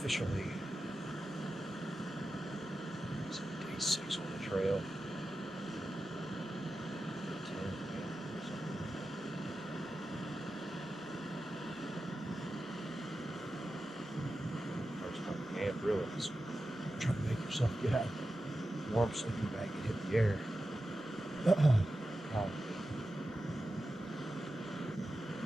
officially day 6 on the trail. 10, or something. First time to camp, really. So trying to make yourself get out of the warm sleeping bag and hit the air.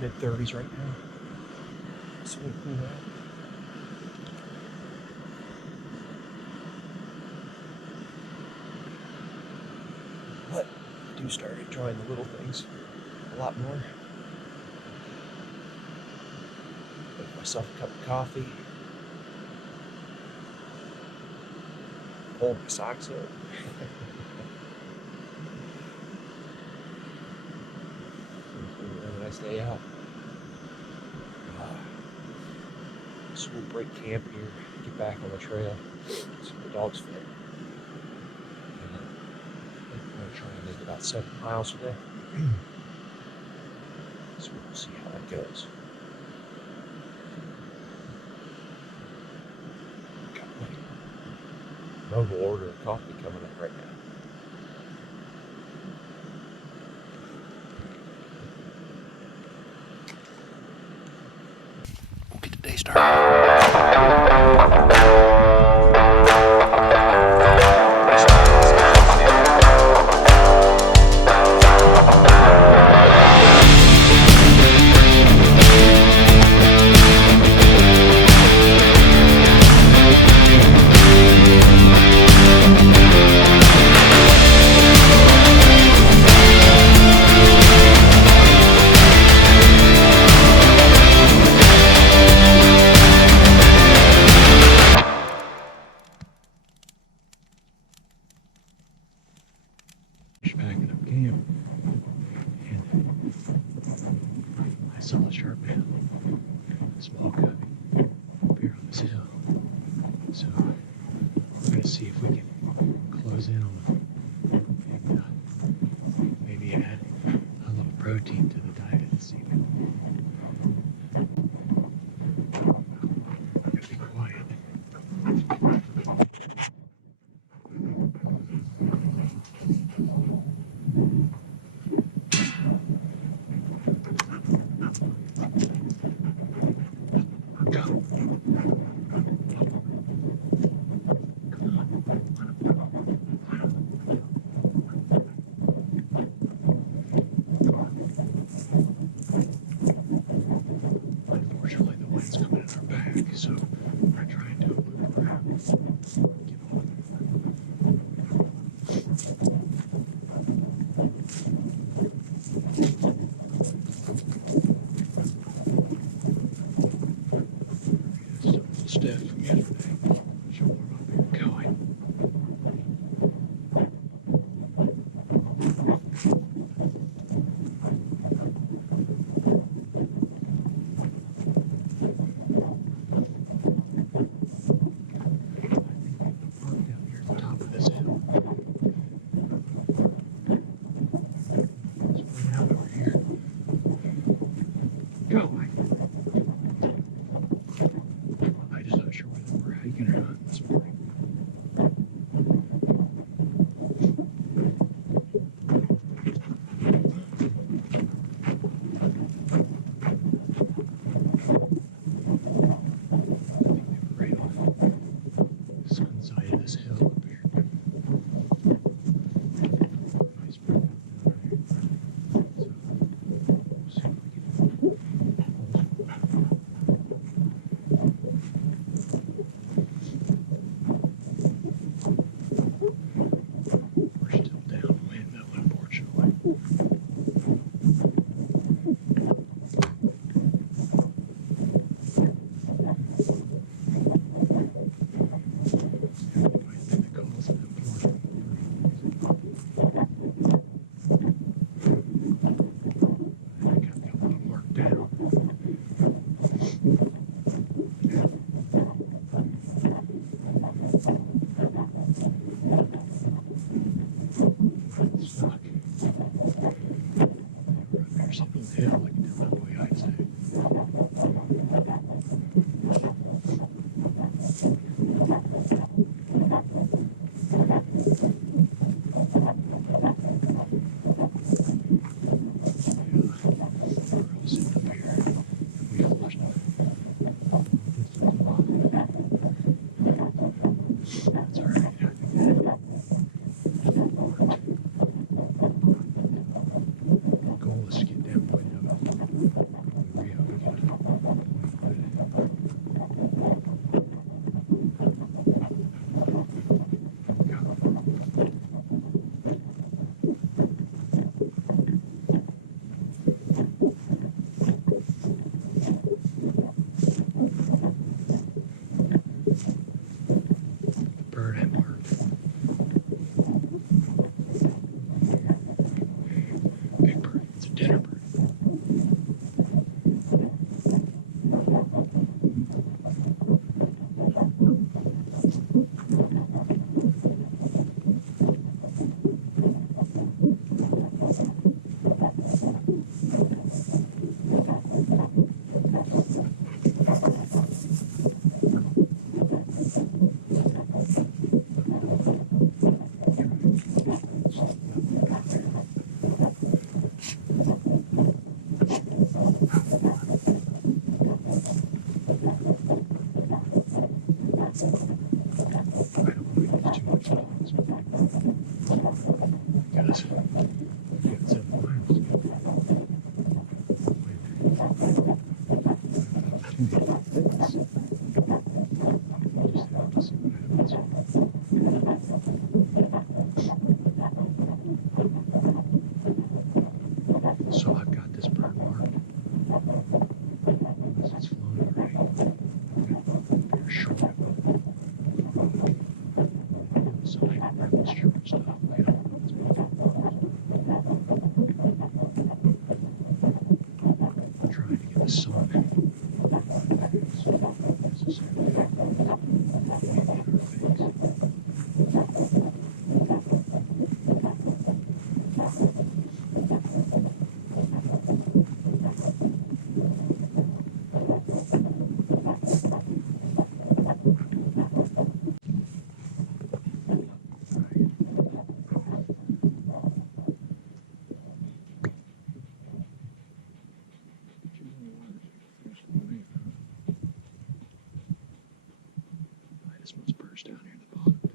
Mid-30s right now. It's really cool out. But I do start enjoying the little things a lot more. Make myself a cup of coffee. Pull my socks up. Have a nice day out. So we'll break camp here, get back on the trail, see the dogs fit. And I think we're going to try and make about 7 miles today. So we'll see how that goes. Got my mobile order of coffee coming up right now. We'll get the day started. Packing up camp, and I saw a Sharptail, a small cubby, up here on this hill. So we're going to see if we can close in on them and maybe add a little protein to the diet this evening. I'm going to be quiet. Unfortunately, the wind's coming at our back, so we're trying to loop around. Get on. Just a little stiff from yesterday. Should warm up here going. I'm just not sure whether we're hiking or not this morning. I think they were right off this one side of this hill up here. Nice break up there. So we'll see if we can hold sun. This one's burst down here at the bottom too.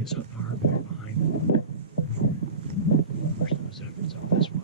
It's up far back behind. Push those efforts up this way.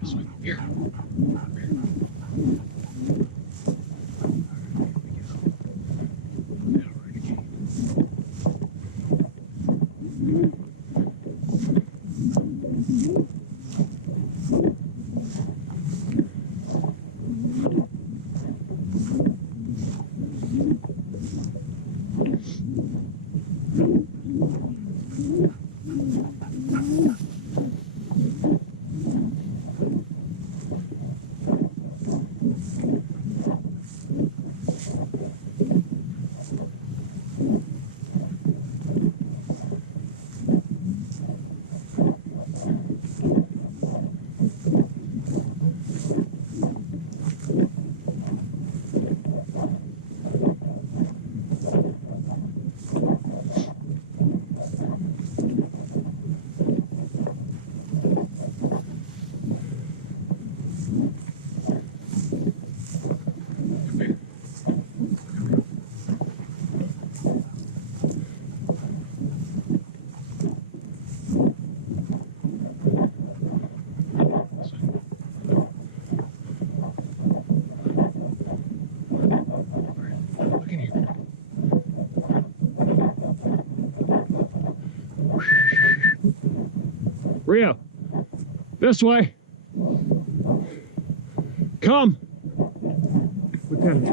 This way. Here. Rio, this way. Come. Lieutenant.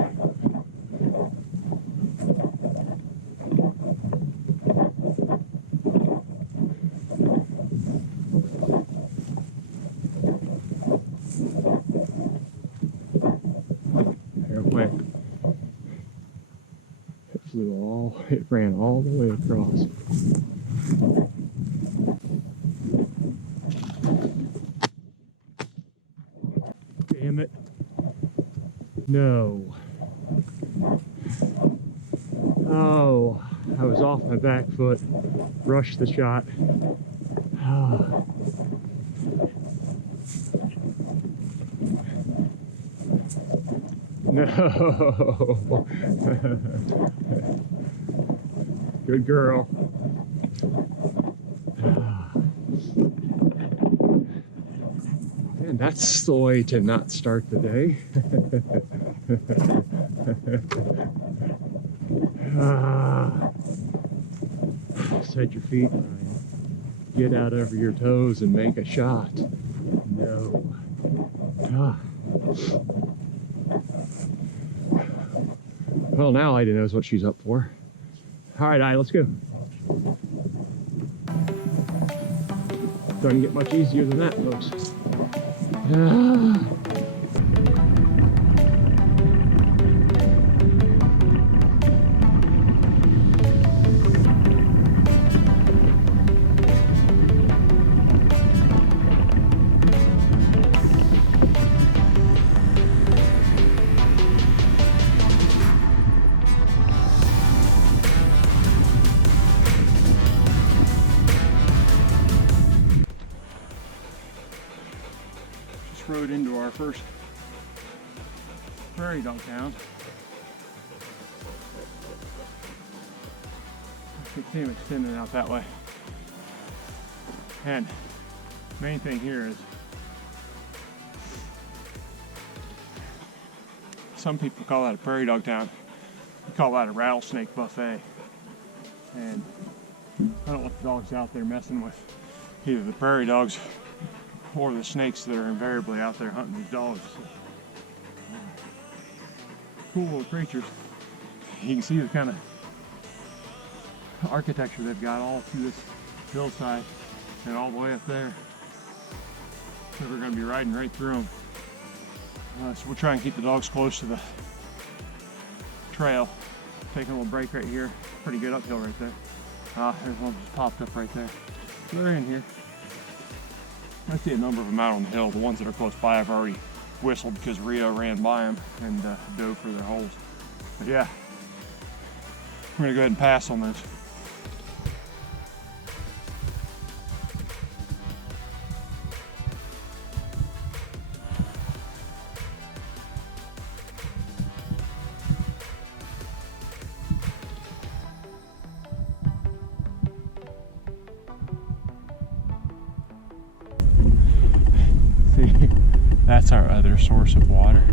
There it went. It ran all the way across. Damn it. No. Oh, I was off my back foot, rushed the shot. Oh. No. Good girl. Man, that's the way to not start the day. Set your feet, Ryan. Get out over your toes and make a shot. No. Well, now Ida knows what she's up for. All right, Ida, let's go. Doesn't get much easier than that, folks. Rode into our first prairie dog town. You can see them extending out that way. And main thing here is some people call that a prairie dog town. We call that a rattlesnake buffet. And I don't want the dogs out there messing with either the prairie dogs or the snakes that are invariably out there hunting these dogs. Cool little creatures. You can see the kind of architecture they've got all through this hillside and all the way up there. So we're going to be riding right through them. So we'll try and keep the dogs close to the trail. Taking a little break right here. Pretty good uphill right there. There's one just popped up right there. So they're in here. I see a number of them out on the hill. The ones that are close by I've already whistled because Rio ran by them and dove for their holes. But yeah, we're gonna go ahead and pass on those. That's our other source of water.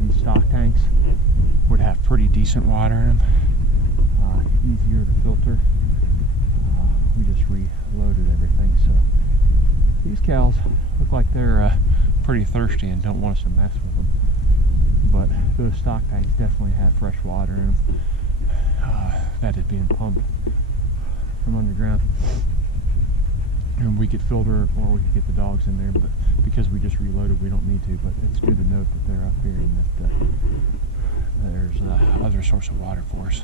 These stock tanks would have pretty decent water in them. Easier to filter. We just reloaded everything, so these cows look like they're pretty thirsty and don't want us to mess with them. But those stock tanks definitely have fresh water in them. That is being pumped from underground. And we could filter it or we could get the dogs in there, but because we just reloaded, we don't need to. But it's good to note that they're up here and that there's other source of water for us.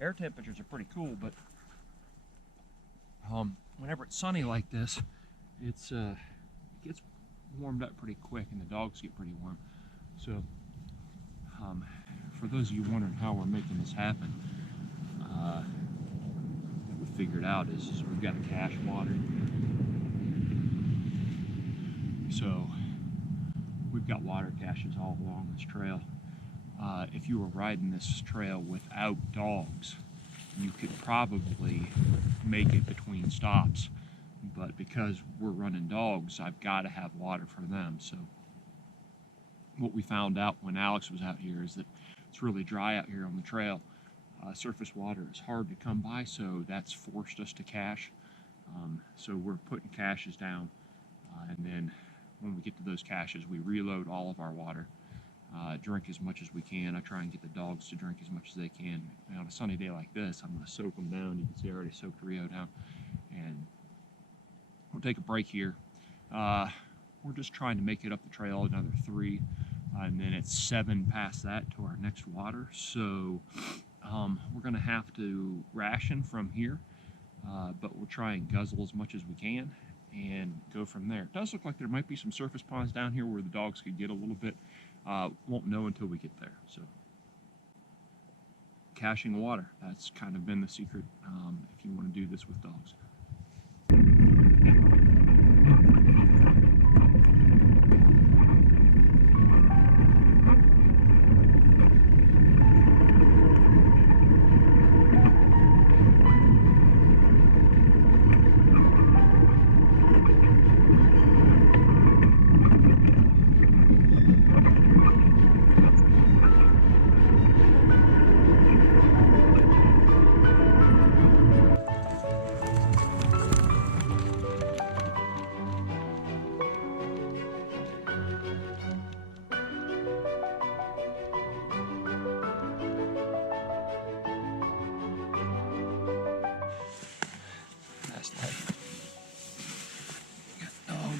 Air temperatures are pretty cool, but whenever it's sunny like this, it gets warmed up pretty quick and the dogs get pretty warm. So for those of you wondering how we're making this happen, what we figured out is we've got a cache water. So we've got water caches all along this trail. If you were riding this trail without dogs, you could probably make it between stops. But because we're running dogs, I've got to have water for them. So what we found out when Alex was out here is that it's really dry out here on the trail. Surface water is hard to come by, so that's forced us to cache. So we're putting caches down, and then when we get to those caches, we reload all of our water. Drink as much as we can. I try and get the dogs to drink as much as they can. And on a sunny day like this, I'm going to soak them down. You can see I already soaked Rio down. And we'll take a break here. We're just trying to make it up the trail another 3. And then it's 7 past that to our next water. So we're going to have to ration from here. But we'll try and guzzle as much as we can and go from there. It does look like there might be some surface ponds down here where the dogs could get a little bit. Won't know until we get there. So caching water, that's kind of been the secret if you want to do this with dogs.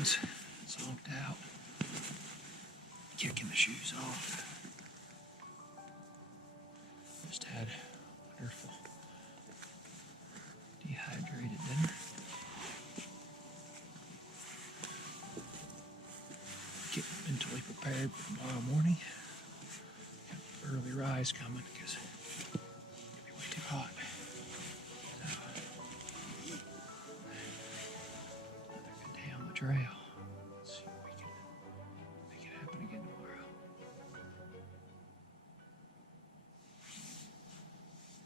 things zonked out. Kicking the shoes off. Just had a wonderful dehydrated dinner. Get mentally prepared for tomorrow morning. Got an early rise coming because it's going to be way too hot. So, another good day on the trail.